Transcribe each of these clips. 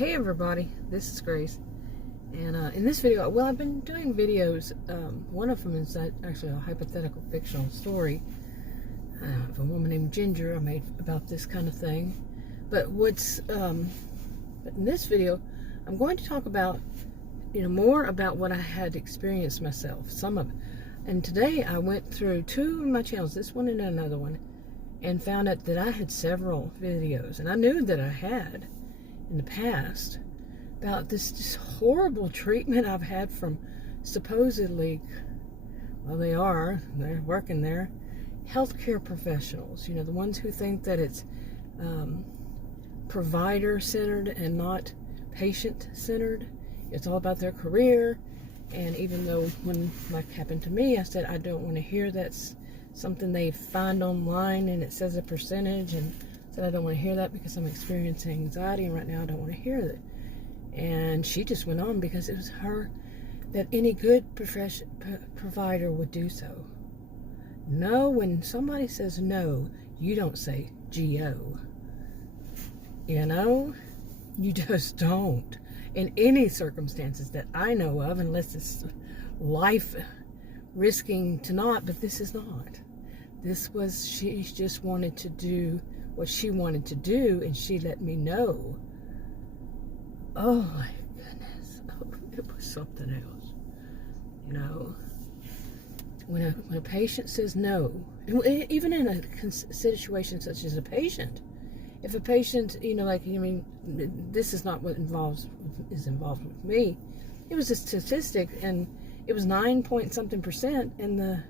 Hey everybody, this is Grace, and in this video, well, I've been doing videos. One of them is actually a hypothetical fictional story of a woman named Ginger I made about this kind of thing. But in this video, I'm going to talk about, more about what I had experienced myself, some of it. And today I went through two of my channels, this one and another one, and found out that I had several videos, and I knew that I had in the past about this horrible treatment I've had from supposedly, well, they're working there, healthcare professionals, the ones who think that it's provider-centered and not patient-centered. It's all about their career. And even though when like happened to me, I said I don't want to hear that's something they find online and it says a percentage, and said I don't want to hear that because I'm experiencing anxiety and right now I don't want to hear that. And she just went on because it was her that any good provider would do so. No, when somebody says no, you don't say G-O. You just don't. In any circumstances that I know of, unless it's life risking to not, but this is not. She just wanted to do what she wanted to do, and she let me know. Oh my goodness. It was something else. When a patient says no, and even in a situation such as a patient, if a patient, this is not what is involved with me. It was a statistic, and it was 9 point something percent. And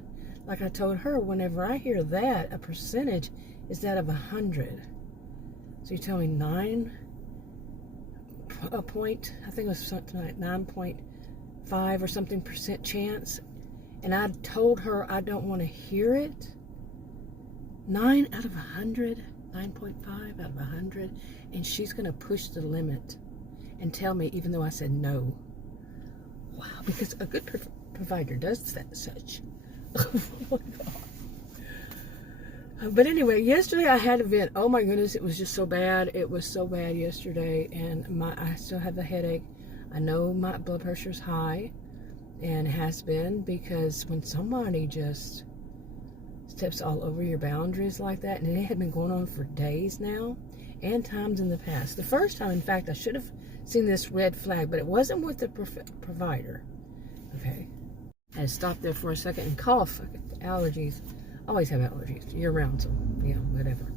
like I told her, whenever I hear that, a percentage is that of 100. So you tell me I think it was something like 9.5 or something percent chance, and I told her I don't want to hear it. 9 out of 100. 9.5 out of 100, and she's going to push the limit and tell me even though I said no. Wow, because a good provider does such. Oh my God. But anyway, yesterday I had a vent. Oh my goodness, it was just so bad. It was so bad yesterday, and I still have a headache. I know my blood pressure is high, and it has been, because when somebody just steps all over your boundaries like that, and it had been going on for days now and times in the past. The first time, in fact, I should have seen this red flag, but it wasn't with the provider. Okay, I had to stop there for a second and cough. Allergies. I always have allergies year round, so whatever.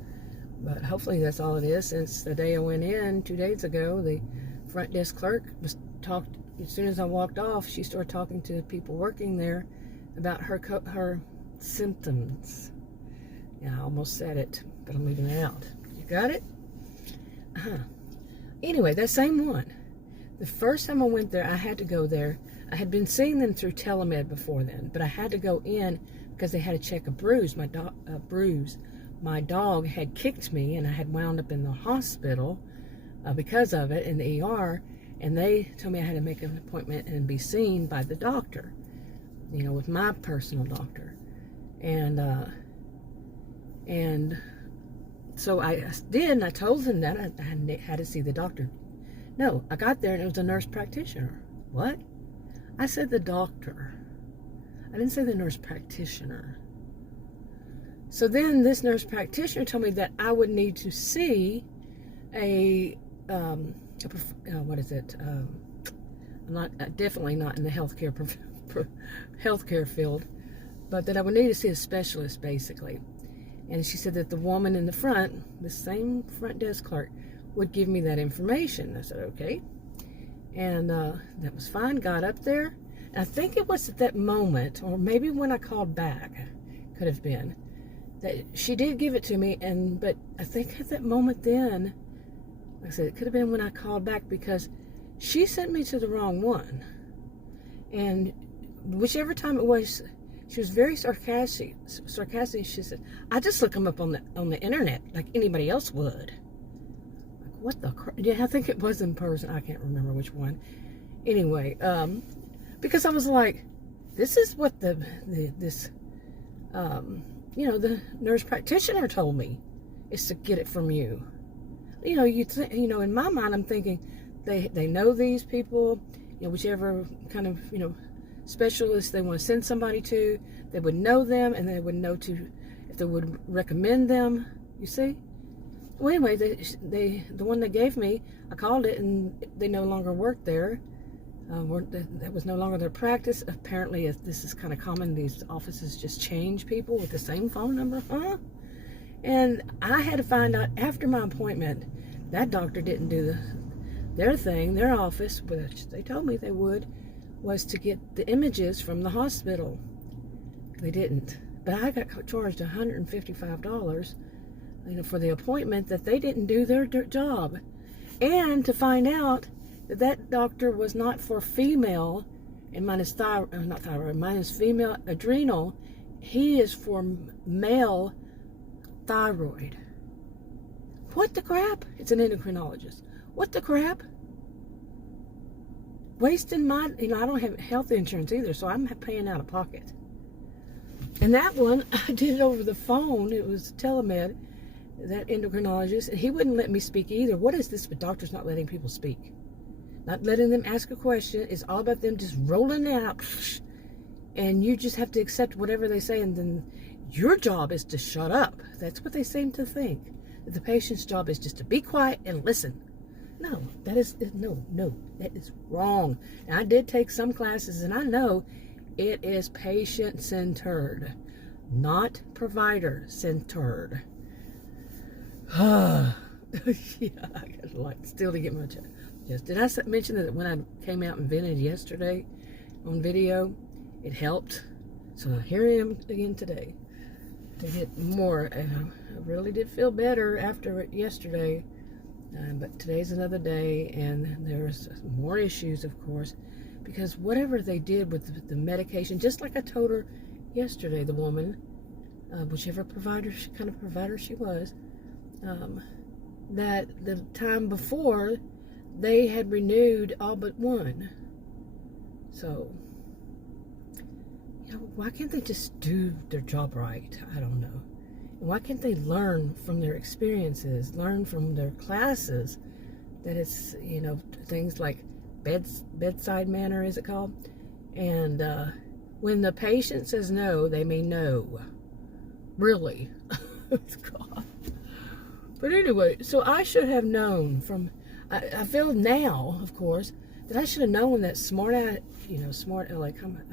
But hopefully that's all it is. Since the day I went in 2 days ago, the front desk clerk talked as soon as I walked off. She started talking to the people working there about her symptoms. Yeah, I almost said it, but I'm leaving it out. You got it? Anyway, that same one. The first time I went there, I had to go there. I had been seeing them through telemed before then, but I had to go in because they had to check a bruise. My dog had kicked me, and I had wound up in the hospital because of it, in the ER, and they told me I had to make an appointment and be seen by the doctor, with my personal doctor. And so I did, and I told him that I had to see the doctor. No, I got there and it was a nurse practitioner. What? I said the doctor. I didn't say the nurse practitioner. So then this nurse practitioner told me that I would need to see what is it? I'm definitely not in the healthcare field, but that I would need to see a specialist, basically. And she said that the woman in the front, the same front desk clerk, would give me that information. I said, okay. And that was fine. Got up there. And I think it was at that moment, or maybe when I called back, could have been, that she did give it to me. But I think at that moment then, like I said, it could have been when I called back, because she sent me to the wrong one. And whichever time it was, she was very sarcastic. She said, I just look them up on the internet like anybody else would. Like, what the crap? Yeah, I think it was in person. I can't remember which one. Anyway, because I was like, this is what the nurse practitioner told me, is to get it from you. In my mind, I'm thinking, They know these people, whichever kind of, specialist they want to send somebody to, they would know them, and they would know if they would recommend them, you see? Well, anyway, the one they gave me, I called it, and they no longer worked there. That was no longer their practice. Apparently, this is kind of common. These offices just change people with the same phone number, huh? And I had to find out after my appointment, that doctor didn't do their thing. Their office, which they told me they would, was to get the images from the hospital. They didn't. But I got charged $155, for the appointment that they didn't do their job. And to find out that doctor was not for female, and minus female adrenal, he is for male thyroid. What the crap? It's an endocrinologist. What the crap? Wasting my, I don't have health insurance either, so I'm paying out of pocket. And that one, I did it over the phone. It was telemed, that endocrinologist, and he wouldn't let me speak either. What is this with doctors not letting people speak? Not letting them ask a question. It's all about them just rolling out, and you just have to accept whatever they say, and then your job is to shut up. That's what they seem to think. That the patient's job is just to be quiet and listen. No, that is wrong. And I did take some classes, and I know it is patient-centered, not provider-centered. Yeah, I got still to get my check. Yes, did I mention that when I came out and vented yesterday on video, it helped? So here I am again today to get more. And I really did feel better after it yesterday. But today's another day, and there's more issues, of course, because whatever they did with the medication, just like I told her yesterday, the woman, whichever kind of provider she was, that the time before they had renewed all but one. So, why can't they just do their job right? I don't know. Why can't they learn from their experiences, learn from their classes, that it's, things like bedside manner, is it called? And when the patient says no, they mean no. Really? God. But anyway, so I should have known from, I feel now, of course, that I should have known that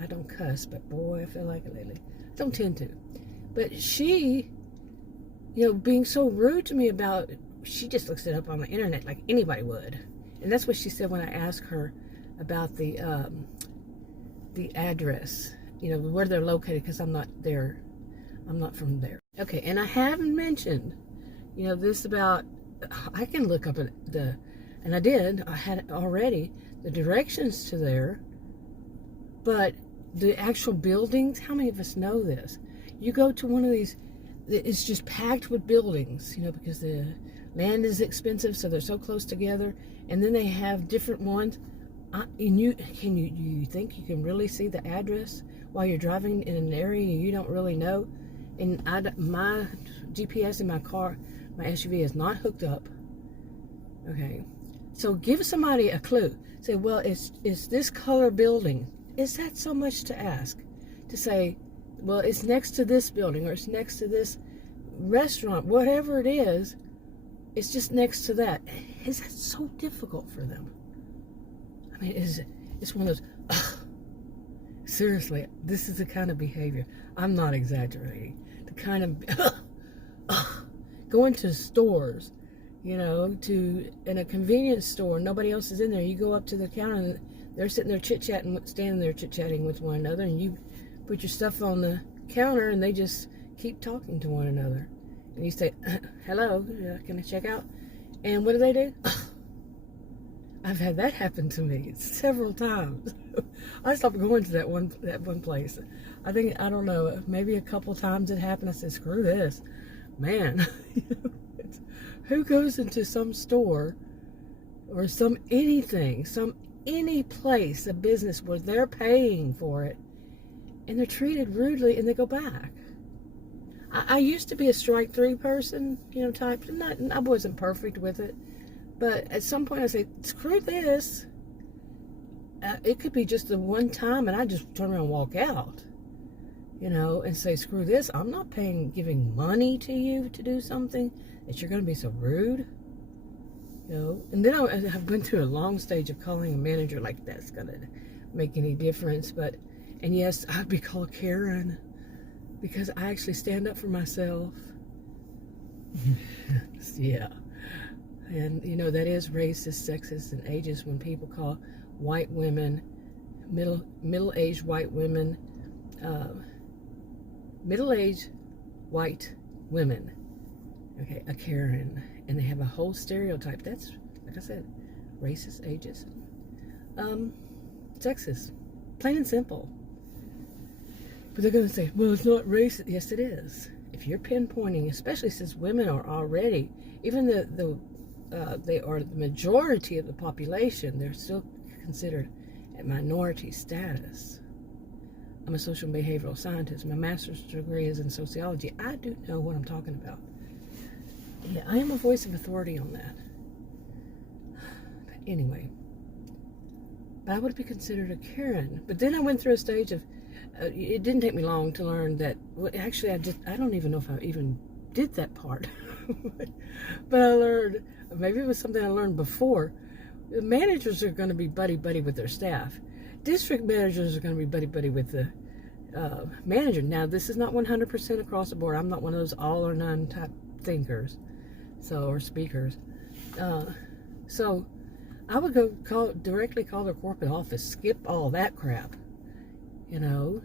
I don't cuss, but boy, I feel like it lately. I don't tend to. But she, being so rude to me about, she just looks it up on the internet like anybody would. And that's what she said when I asked her about the address, where they're located, because I'm not there. I'm not from there. Okay, and I haven't mentioned, this about, I can look up and I did, I had already, the directions to there, but the actual buildings, how many of us know this? You go to one of these, it's just packed with buildings, because the land is expensive, so they're so close together, and then they have different ones. You think you can really see the address while you're driving in an area you don't really know? And my GPS in my car, my SUV is not hooked up. Okay, so give somebody a clue. Say, well, it's this color building. Is that so much to ask? To say, well, it's next to this building, or it's next to this restaurant, whatever it is, it's just next to that. Is that so difficult for them? I mean, it's one of those, seriously, this is the kind of behavior, I'm not exaggerating, the kind of, going to stores, in a convenience store, nobody else is in there, you go up to the counter and they're sitting there chit-chatting, standing there chit-chatting with one another, and you put your stuff on the counter and they just keep talking to one another. And you say, hello, can I check out? And what do? I've had that happen to me several times. I stopped going to that one place. I don't know, maybe a couple times it happened. I said, screw this. Man, who goes into some store or any place, a business where they're paying for it, and they're treated rudely and they go back? I used to be a strike 3 person, type. I wasn't perfect with it, But at some point I say, screw this. It could be just the one time and I just turn around and walk out, you know, and say, screw this. I'm not giving money to you to do something that you're going to be so rude, you know. And then I've been through a long stage of calling a manager like that's going to make any difference. And yes, I'd be called Karen because I actually stand up for myself. Yeah. And, you know, that is racist, sexist, and ageist when people call white women, middle-aged white women, middle-aged white women, okay, a Karen. And they have a whole stereotype. That's, like I said, racist, ageist, sexist, plain and simple. But they're going to say, well, it's not racist. Yes, it is. If you're pinpointing, especially since women are already, even they are the majority of the population, they're still considered at minority status. I'm a social and behavioral scientist. My master's degree is in sociology. I do know what I'm talking about. Yeah, I am a voice of authority on that. But anyway, I would be considered a Karen. But then I went through a stage of, it didn't take me long to learn that, well, actually, I don't even know if I even did that part. But I learned, maybe it was something I learned before. The managers are going to be buddy-buddy with their staff. District managers are going to be buddy-buddy with the manager. Now, this is not 100% across the board. I'm not one of those all or none type thinkers, or speakers. So I would go directly call their corporate office, skip all that crap, you know.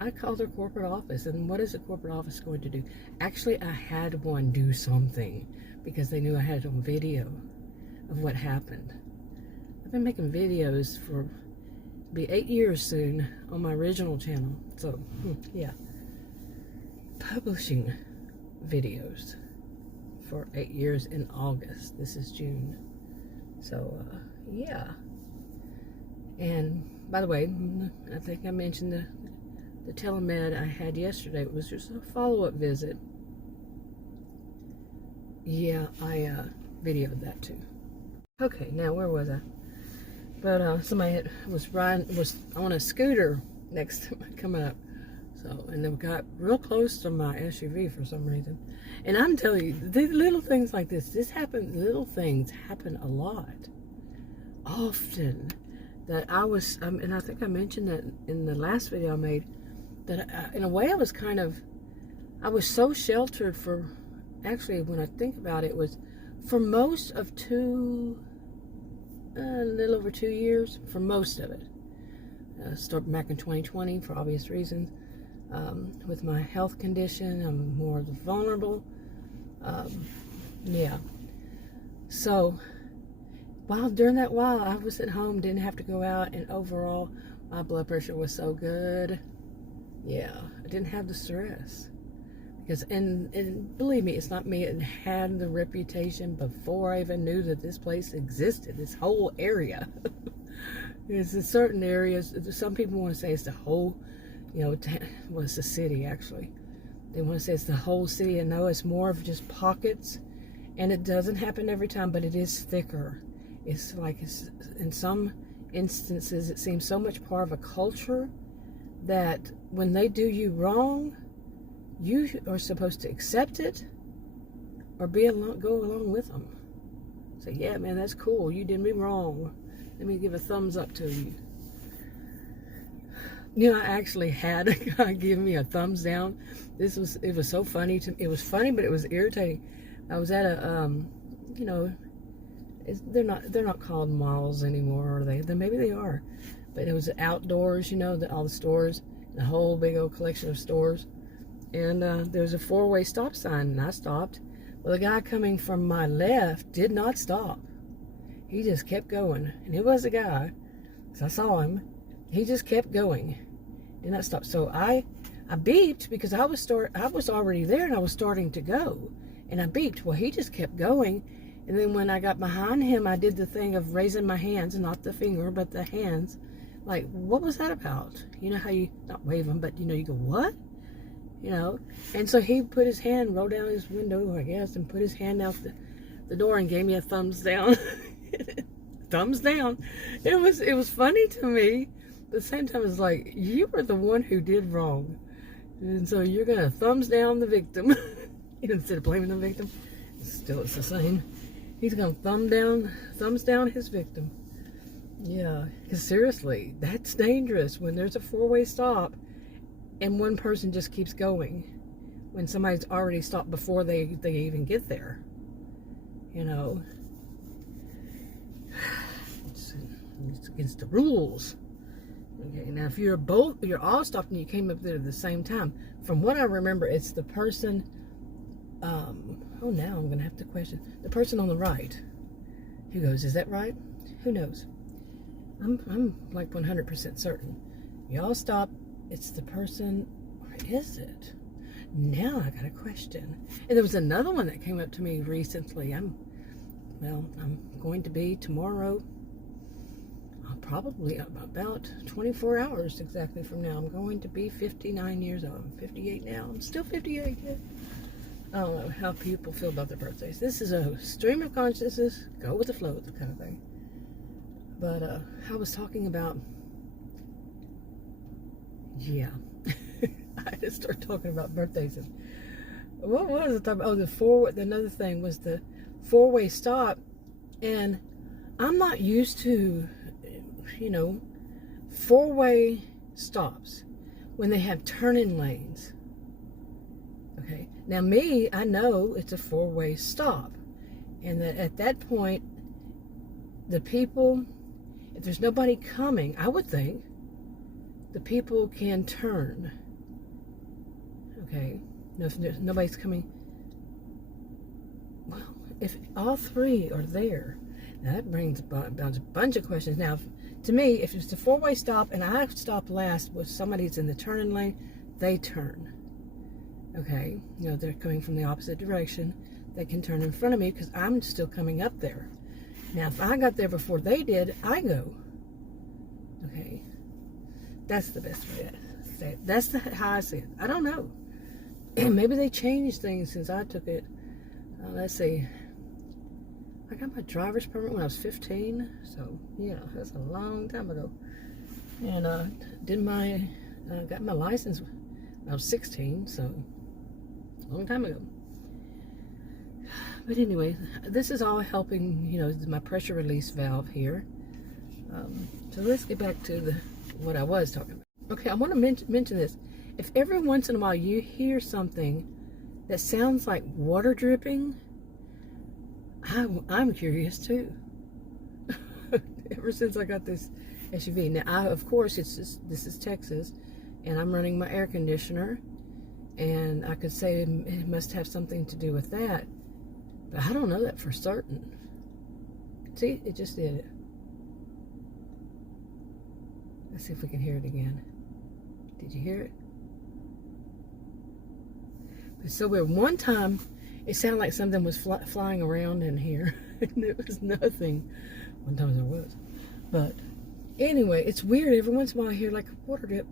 I called their corporate office, and what is the corporate office going to do? Actually, I had one do something because they knew I had it on video of what happened. I've been making videos for be 8 years soon on my original channel. So, yeah. Publishing videos for 8 years in August. This is June. So, yeah. And, by the way, I think I mentioned the telemed I had yesterday. It was just a follow-up visit. Yeah, I videoed that too. Okay, now where was I? But somebody was on a scooter coming up. So, and they got real close to my SUV for some reason. And I'm telling you, the little things like this little things happen a lot. Often. That and I think I mentioned that in the last video I made, that in a way I was so sheltered for, actually when I think about it, was for most of a little over 2 years, for most of it. Started back in 2020 for obvious reasons. With my health condition, I'm more vulnerable. Yeah. So, during that while, I was at home, didn't have to go out, and overall, my blood pressure was so good. Yeah, I didn't have the stress. Because, and believe me, it's not me. It had the reputation before I even knew that this place existed, this whole area. There's in certain areas, some people want to say it's the whole, you know, well, it's the city, actually. They want to say it's the whole city, and no, it's more of just pockets. And it doesn't happen every time, but it is thicker. It's like, in some instances, it seems so much part of a culture that when they do you wrong, you are supposed to accept it or go along with them. Say, yeah, man, that's cool. You did me wrong. Let me give a thumbs up to you. You know, I actually had a guy give me a thumbs down. It was so funny. It was funny, but it was irritating. I was at a, you know, they're not called malls anymore, are they? Then maybe they are. But it was outdoors, you know, all the stores, a whole big old collection of stores. And there was a 4-way stop sign, and I stopped. Well, the guy coming from my left did not stop. He just kept going. And it was a guy, because I saw him. He just kept going. Did not stop. So I beeped because I was already there, and I was starting to go. And I beeped. Well, he just kept going. And then when I got behind him, I did the thing of raising my hands, not the finger, but the hands. Like, what was that about? You know how you, not wave them, but, you know, you go, what? You know? And so he put his hand, rolled down his window, I guess, and put his hand out the door and gave me a thumbs down. Thumbs down. It was funny to me. But at the same time, it's like, you were the one who did wrong. And so you're going to thumbs down the victim. Instead of blaming the victim. Still, it's the same. He's going to thumbs down his victim. Yeah, because seriously, that's dangerous when there's a four-way stop and one person just keeps going. When somebody's already stopped before they even get there. You know. It's against the rules. Okay, now if you're all stopped and you came up there at the same time, from what I remember, it's the person, oh, now I'm going to have to question, the person on the right who goes, is that right? Who knows? I'm like 100% certain. Y'all stop, it's the person, or is it? Now I got a question. And there was another one that came up to me recently. I'm going to be tomorrow, probably about 24 hours exactly from now. I'm going to be 59 years old. I'm 58 now. I'm still 58. I don't know how people feel about their birthdays. This is a stream of consciousness, go with the flow kind of thing. But I was talking about, yeah. I just started talking about birthdays. And what was it? Oh, another thing was the four-way stop. And I'm not used to, four-way stops when they have turning lanes. Okay. Now me, I know it's a four-way stop. And that at that point, the people, if there's nobody coming, I would think, the people can turn. Okay. Now, if nobody's coming, well, if all three are there, now that brings about a bunch of questions. Now, to me, if it's a four-way stop and I stop last with somebody's in the turning lane, they turn. Okay. They're coming from the opposite direction. They can turn in front of me because I'm still coming up there. Now, if I got there before they did, I go. Okay. That's the best way to say it. That's how I see it. I don't know. Maybe they changed things since I took it. Let's see. I got my driver's permit when I was 15. So, yeah, that's a long time ago. And got my license when I was 16. So, a long time ago. But anyway, this is all helping, my pressure release valve here. So let's get back to what I was talking about. Okay, I want to mention this. If every once in a while you hear something that sounds like water dripping, I'm curious too. Ever since I got this SUV. Now, of course, this is Texas, and I'm running my air conditioner, and I could say it must have something to do with that. But I don't know that for certain. See, it just did it. Let's see if we can hear it again. Did you hear it? But so weird. One time, it sounded like something was flying around in here. And it was nothing. One time there was. But anyway, it's weird. Every once in a while I hear like a water drip.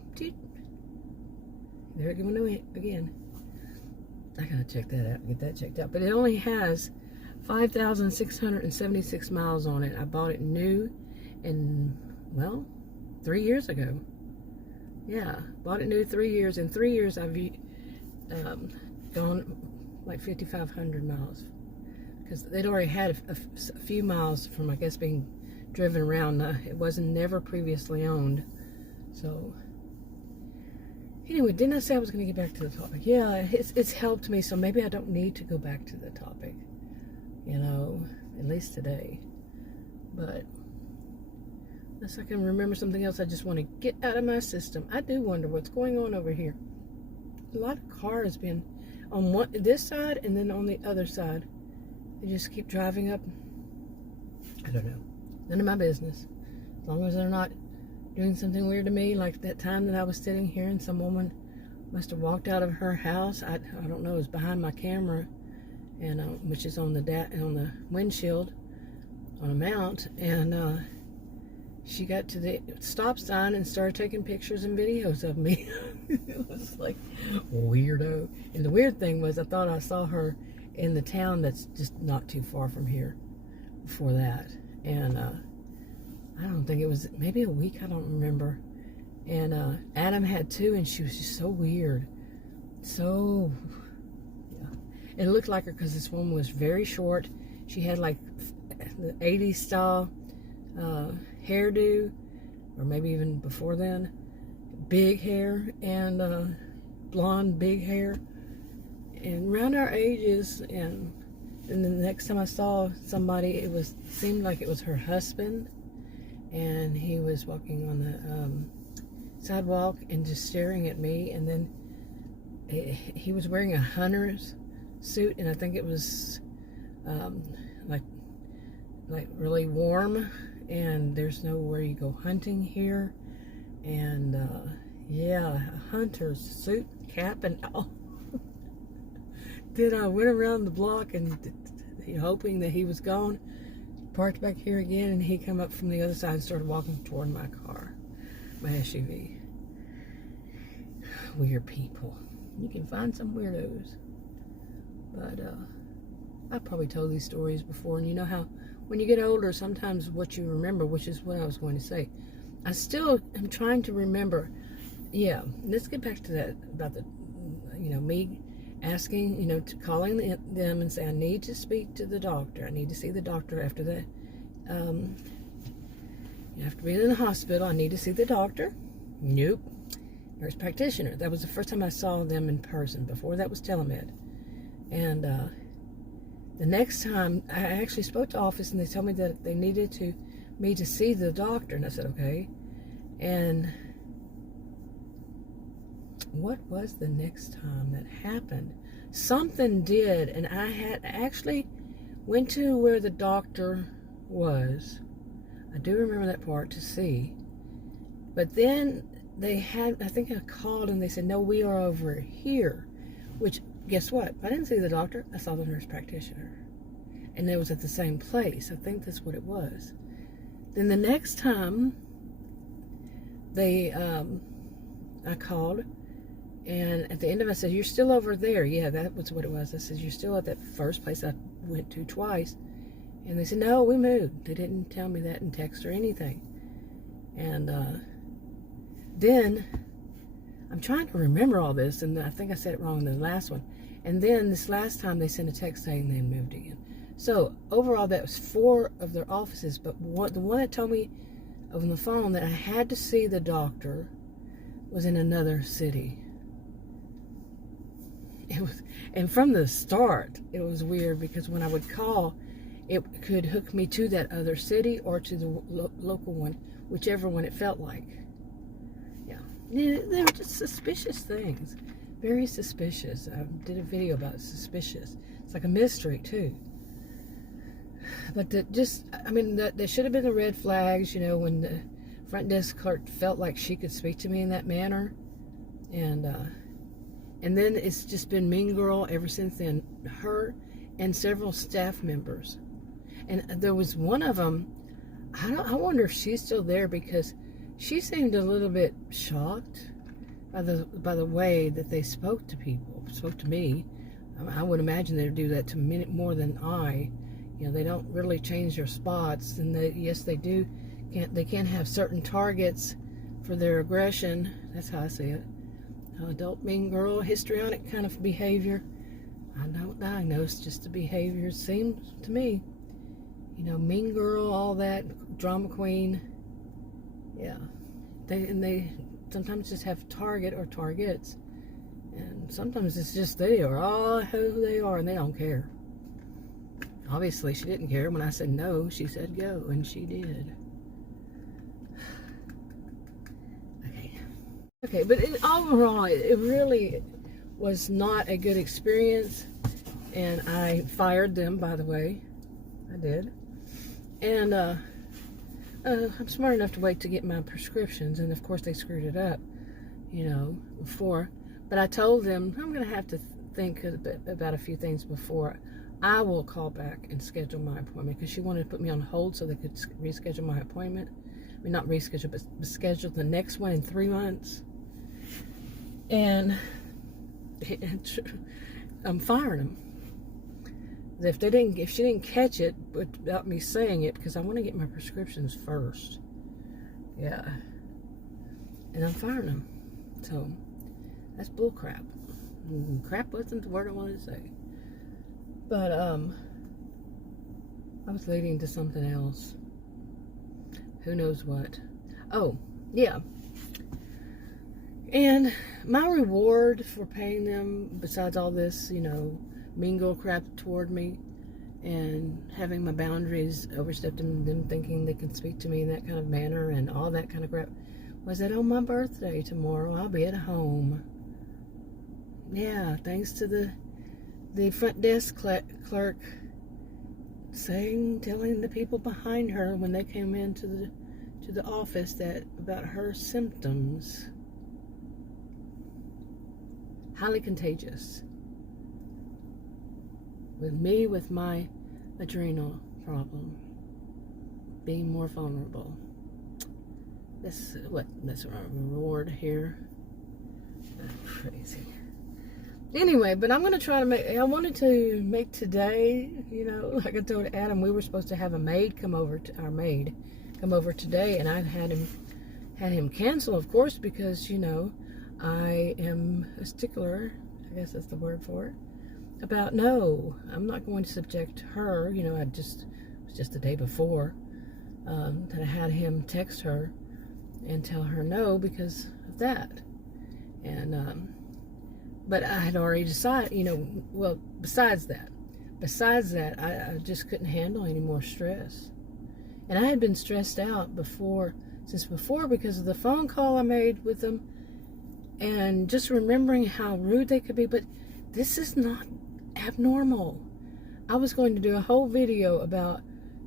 There it went again. I gotta check that out, get that checked out. But it only has 5,676 miles on it. I bought it new and, 3 years ago. Yeah, bought it new 3 years. In 3 years, I've gone like 5,500 miles. Because they'd already had a few miles from, I guess, being driven around. It wasn't never previously owned. So, anyway, didn't I say I was going to get back to the topic? Yeah, it's helped me, so maybe I don't need to go back to the topic, at least today. But unless I can remember something else I just want to get out of my system. I do wonder what's going on over here. A lot of cars been on this side and then on the other side. They just keep driving up. I don't know. None of my business. As long as they're not doing something weird to me, like that time that I was sitting here and some woman must have walked out of her house. I don't know. It was behind my camera, and which is on the windshield on a mount, and she got to the stop sign and started taking pictures and videos of me. It was like weirdo. And the weird thing was, I thought I saw her in the town that's just not too far from here before that. And I don't think it was, maybe a week, I don't remember. And Adam had two, and she was just so weird. So, yeah. It looked like her because this woman was very short. She had like the 80s style hairdo, or maybe even before then. Big hair, and blonde big hair. And around our ages, and then the next time I saw somebody, seemed like it was her husband, and he was walking on the sidewalk and just staring at me. And then he was wearing a hunter's suit, and I think it was like really warm, and there's nowhere you go hunting here. And yeah, a hunter's suit, cap, and all. Then I went around the block and hoping that he was gone, parked back here again, and he come up from the other side and started walking toward my car, my SUV. Weird people. You can find some weirdos. But I've probably told these stories before, and you know how when you get older, sometimes what you remember, which is what I was going to say. I still am trying to remember. Yeah, let's get back to that about the, me asking, calling them and say, I need to speak to the doctor. I need to see the doctor after that. After being in the hospital, I need to see the doctor. Nope. Nurse practitioner. That was the first time I saw them in person. Before that was telemed. And the next time, I actually spoke to office, and they told me that they needed me to see the doctor. And I said, okay. And what was the next time that happened? Something did, and I had actually went to where the doctor was. I do remember that part, to see. But then they had, I think I called, and they said, no, we are over here. Which, guess what? I didn't see the doctor. I saw the nurse practitioner. And it was at the same place. I think that's what it was. Then the next time, I called, and at the end of it, I said, you're still over there. Yeah, that was what it was. I said, you're still at that first place I went to twice. And they said, no, we moved. They didn't tell me that in text or anything. And then, I'm trying to remember all this, and I think I said it wrong in the last one. And then this last time, they sent a text saying they moved again. So, overall, that was 4 of their offices. But the one that told me over the phone that I had to see the doctor was in another city. It was, and from the start, it was weird, because when I would call, it could hook me to that other city or to the local one, whichever one it felt like. Yeah, they were just suspicious things, very suspicious. I did a video about suspicious. It's like a mystery too. But there should have been the red flags, when the front desk clerk felt like she could speak to me in that manner. And then it's just been mean girl ever since then. Her and several staff members. And there was one of them, I wonder if she's still there, because she seemed a little bit shocked by the way that they spoke to people, spoke to me. I would imagine they'd do that to many more than I. They don't really change their spots, and yes, they do. They can't have certain targets for their aggression. That's how I see it. Adult mean girl, histrionic kind of behavior. I don't diagnose, just the behavior seems to me. Mean girl, all that, drama queen. Yeah. They sometimes just have target or targets. And sometimes it's just they are all who they are, and they don't care. Obviously, she didn't care. When I said no, she said go, and she did. Okay, but overall, it really was not a good experience, and I fired them, by the way. I did. And I'm smart enough to wait to get my prescriptions, and of course they screwed it up, before. But I told them I'm going to have to think about a few things before I will call back and schedule my appointment, because she wanted to put me on hold so they could reschedule my appointment. I mean, not reschedule, but schedule the next one in 3 months. And I'm firing them. If she didn't catch it without me saying it, because I want to get my prescriptions first. Yeah. And I'm firing them. So, that's bull crap. Crap wasn't the word I wanted to say. But, I was leading to something else. Who knows what. Oh, yeah. And my reward for paying them, besides all this, mean girl crap toward me, and having my boundaries overstepped and them thinking they can speak to me in that kind of manner and all that kind of crap, was that on my birthday tomorrow, I'll be at home. Yeah, thanks to the front desk clerk telling the people behind her when they came into the office about her symptoms. Highly contagious. With my adrenal problem, being more vulnerable. That's our reward here. Crazy. Anyway, but I'm going to try to I wanted to make today, like I told Adam, we were supposed to have our maid come over today, and I had him cancel, of course, because, I am a stickler, I guess that's the word for it, about no, I'm not going to subject her, it was just the day before, that I had him text her and tell her no because of that. And, but I had already decided, besides that, I just couldn't handle any more stress. And I had been stressed out since before because of the phone call I made with them and just remembering how rude they could be. But this is not abnormal. I was going to do a whole video about,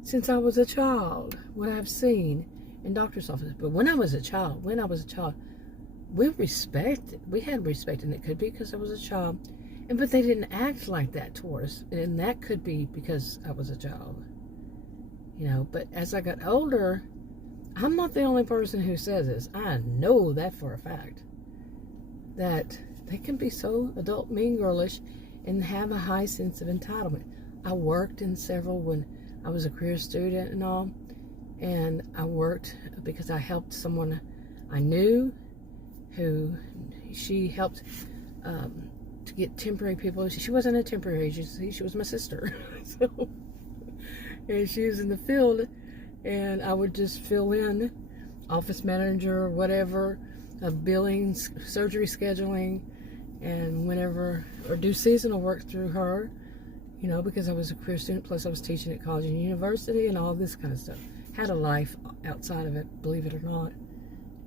since I was a child, what I've seen in doctor's offices. But when I was a child, we had respect, and it could be because I was a child, but they didn't act like that toward us, and that could be because I was a child, but as I got older, I'm not the only person who says this. I know that for a fact, that they can be so adult mean girlish and have a high sense of entitlement. I worked in several when I was a career student and all, and I worked because I helped someone I knew who she helped to get temporary people. She wasn't a temporary agency, she was my sister. So, and she was in the field, and I would just fill in, office manager, whatever, billing, surgery scheduling, and whenever, or do seasonal work through her, because I was a career student, plus I was teaching at college and university and all this kind of stuff. Had a life outside of it, believe it or not.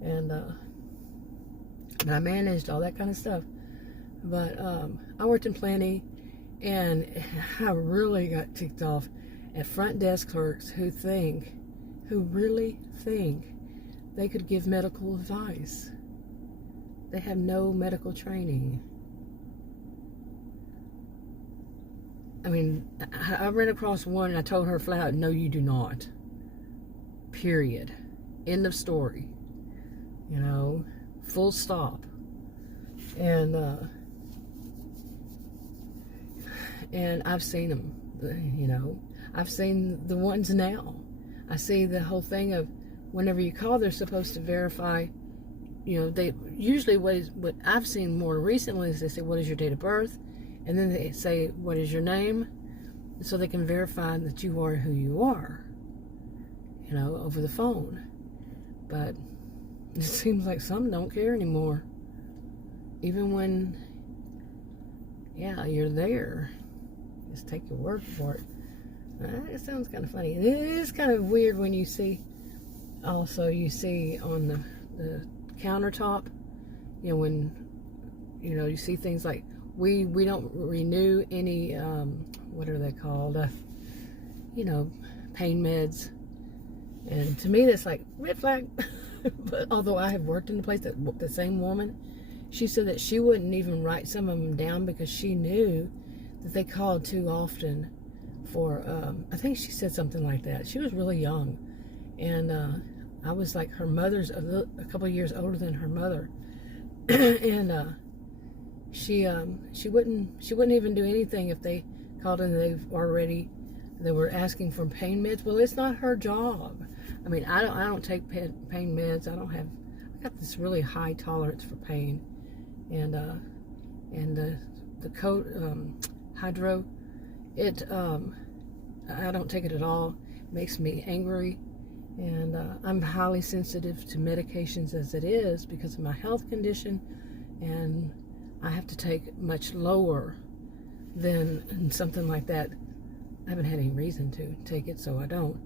And, but I managed all that kind of stuff. But I worked in plenty, and I really got ticked off at front desk clerks who really think they could give medical advice. They have no medical training. I mean, I ran across one and I told her flat out, no, you do not. Period. End of story. Full stop. And I've seen them, I've seen the ones now. I see the whole thing of whenever you call, they're supposed to verify, they usually, what I've seen more recently is they say, what is your date of birth? And then they say, what is your name? So they can verify that you are who you are, over the phone. But it seems like some don't care anymore. Even when, you're there. Just take your word for it. It sounds kind of funny. It is kind of weird when you see on the countertop, when, you see things like, we don't renew any, what are they called? Pain meds. And to me, that's like, red flag. But although I have worked in the place, that the same woman, she said that she wouldn't even write some of them down because she knew that they called too often for, I think she said something like that. She was really young. And I was like her mother's, a couple of years older than her mother. And she wouldn't even do anything if they called in, they were asking for pain meds. Well, it's not her job. I mean, I don't take pain meds. I got this really high tolerance for pain, and the coat hydro, I don't take it at all. It makes me angry, and I'm highly sensitive to medications as it is because of my health condition, and I have to take much lower than something like that. I haven't had any reason to take it, so I don't.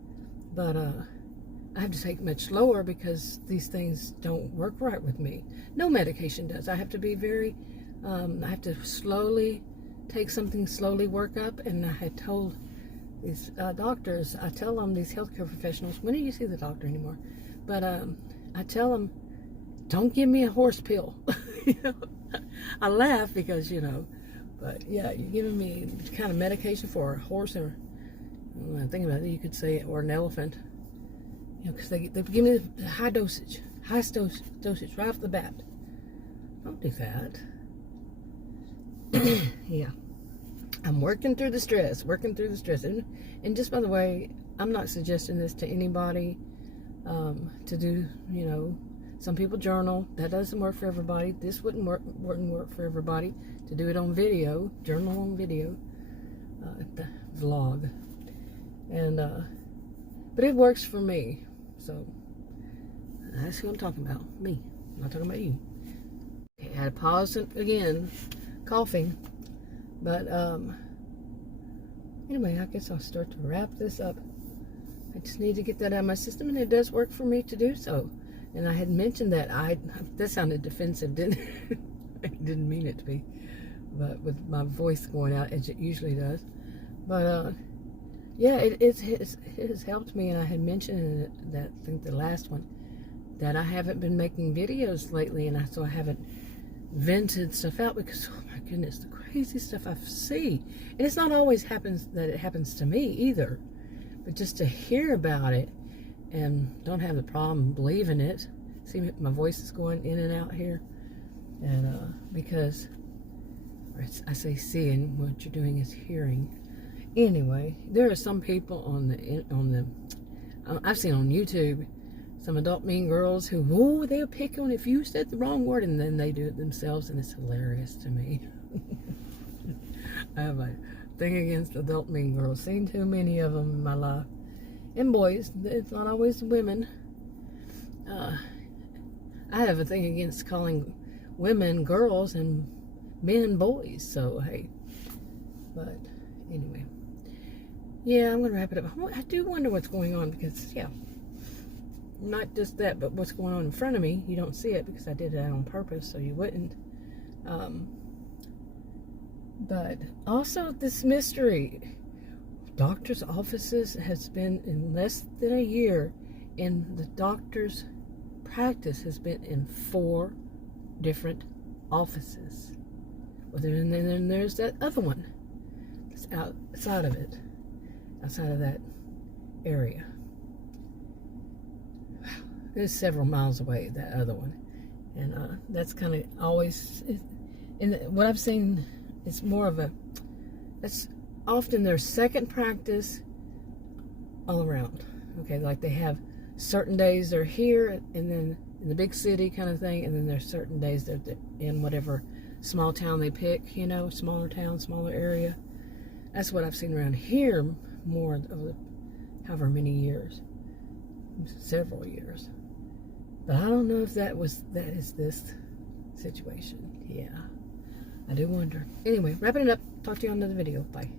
But I have to take much lower because these things don't work right with me. No medication does. I have to be very, I have to slowly take something, slowly work up. And I had told these doctors, I tell them, these healthcare professionals, when do you see the doctor anymore? But I tell them, don't give me a horse pill. You know? I laugh because, you know, but yeah, you're giving me kind of medication for a horse, or when I think about it, you could say, or an elephant. You know, because they give me the high dosage right off the bat. Don't do that. Yeah. I'm working through the stress. And just by the way, I'm not suggesting this to anybody to do, you know, some people journal. That doesn't work for everybody. This wouldn't work for everybody. To do it on video, journal on video, the vlog. And, but it works for me. So, that's who I'm talking about. Me. I'm not talking about you. Okay, I had to pause again, coughing. But, anyway, I guess I'll start to wrap this up. I just need to get that out of my system, and it does work for me to do so. And I had mentioned that that sounded defensive, didn't it? I didn't mean it to be. But with my voice going out, as it usually does. But, yeah, it has helped me, and I had mentioned that, I think the last one, that I haven't been making videos lately, and so I haven't vented stuff out because, oh my goodness, the crazy stuff I see. And it's not always that it happens to me either, but just to hear about it and don't have the problem believing it. See, my voice is going in and out here, and because I say seeing, what you're doing is hearing. Anyway, there are some people I've seen on YouTube, some adult mean girls who, they'll pick on if you said the wrong word, and then they do it themselves, and it's hilarious to me. I have a thing against adult mean girls. Seen too many of them in my life. And boys, it's not always women. I have a thing against calling women girls and men boys, so hey. But anyway. Yeah, I'm going to wrap it up. I do wonder what's going on because, yeah, not just that, but what's going on in front of me. You don't see it because I did that on purpose, so you wouldn't. But also this mystery. Doctors' offices has been in less than a year, and the doctor's practice has been in 4 different offices. Well, then there's that other one that's outside of it. Outside of that area. It's several miles away, that other one. And that's kind of always, what I've seen, it's more of that's often their second practice all around. Okay, like they have certain days they're here, and then in the big city kind of thing, and then there's certain days that they're in whatever small town they pick, you know, smaller town, smaller area. That's what I've seen around here more of the however many years, several years. But I don't know if that is this situation. Yeah, I do wonder. Anyway, wrapping it up. Talk to you on another video. Bye.